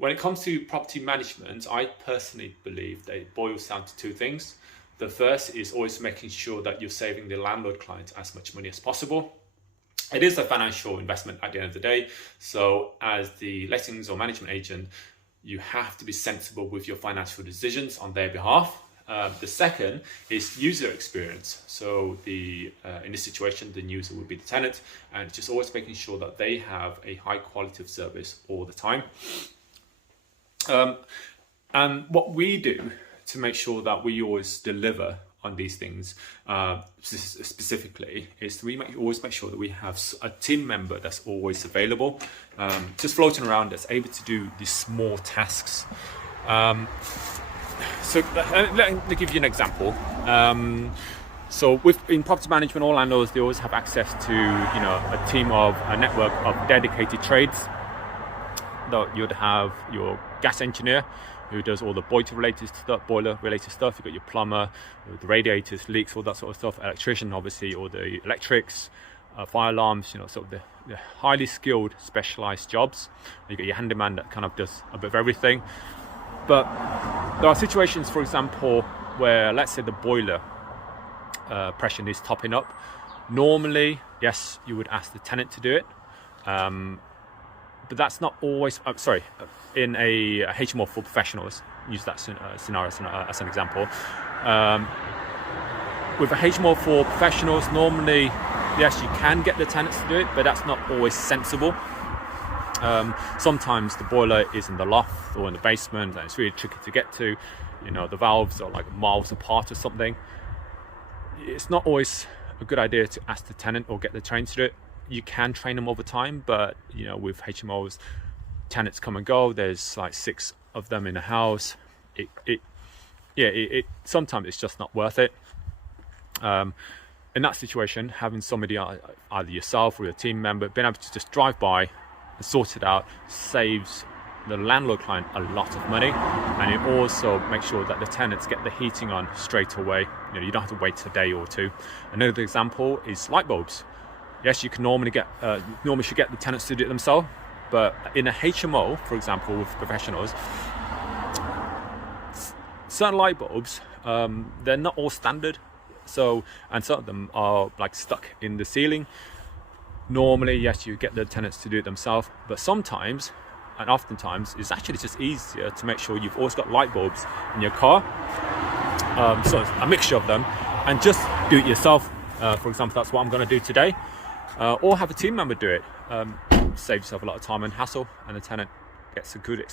When it comes to property management, I personally believe that it boils down to two things. The first is always making sure that you're saving the landlord client as much money as possible. It is a financial investment at the end of the day. So as the lettings or management agent, you have to be sensible with your financial decisions on their behalf. The second is user experience. So in this situation, the user would be the tenant, and just always making sure that they have a high quality of service all the time. And what we do to make sure that we always deliver on these things specifically is always make sure that we have a team member that's always available, just floating around, that's able to do these small tasks. So let me give you an example. So in property management, all landlords, they always have access to a network of dedicated trades. That you'd have your gas engineer who does all the boiler related stuff. You've got your plumber, the radiators, leaks, all that sort of stuff. Electrician, obviously, all the electrics, fire alarms. Sort of the highly skilled, specialized jobs. You got your handyman that kind of does a bit of everything. But there are situations, for example, where let's say the boiler pressure is topping up. Normally, yes, you would ask the tenant to do it. But that's not always, in a HMO for professionals, use that scenario as an example. With a HMO for professionals, normally, yes, you can get the tenants to do it, but that's not always sensible. Sometimes the boiler is in the loft or in the basement, and it's really tricky to get to. The valves are like miles apart or something. It's not always a good idea to ask the tenant or get the trainers to do it. You can train them over time, but with HMOs, tenants come and go. There's like 6 of them in a house. Sometimes it's just not worth it. In that situation, having somebody, either yourself or your team member, being able to just drive by and sort it out saves the landlord client a lot of money, and it also makes sure that the tenants get the heating on straight away. You don't have to wait a day or two. Another example is light bulbs. Yes, you can normally should get the tenants to do it themselves, but in a HMO, for example, with professionals, certain light bulbs, they're not all standard. And some of them are like stuck in the ceiling. Normally, yes, you get the tenants to do it themselves, but sometimes, and oftentimes, it's actually just easier to make sure you've always got light bulbs in your car. So it's a mixture of them, and just do it yourself. For example, that's what I'm going to do today. Or have a team member do it. Save yourself a lot of time and hassle, and the tenant gets a good experience.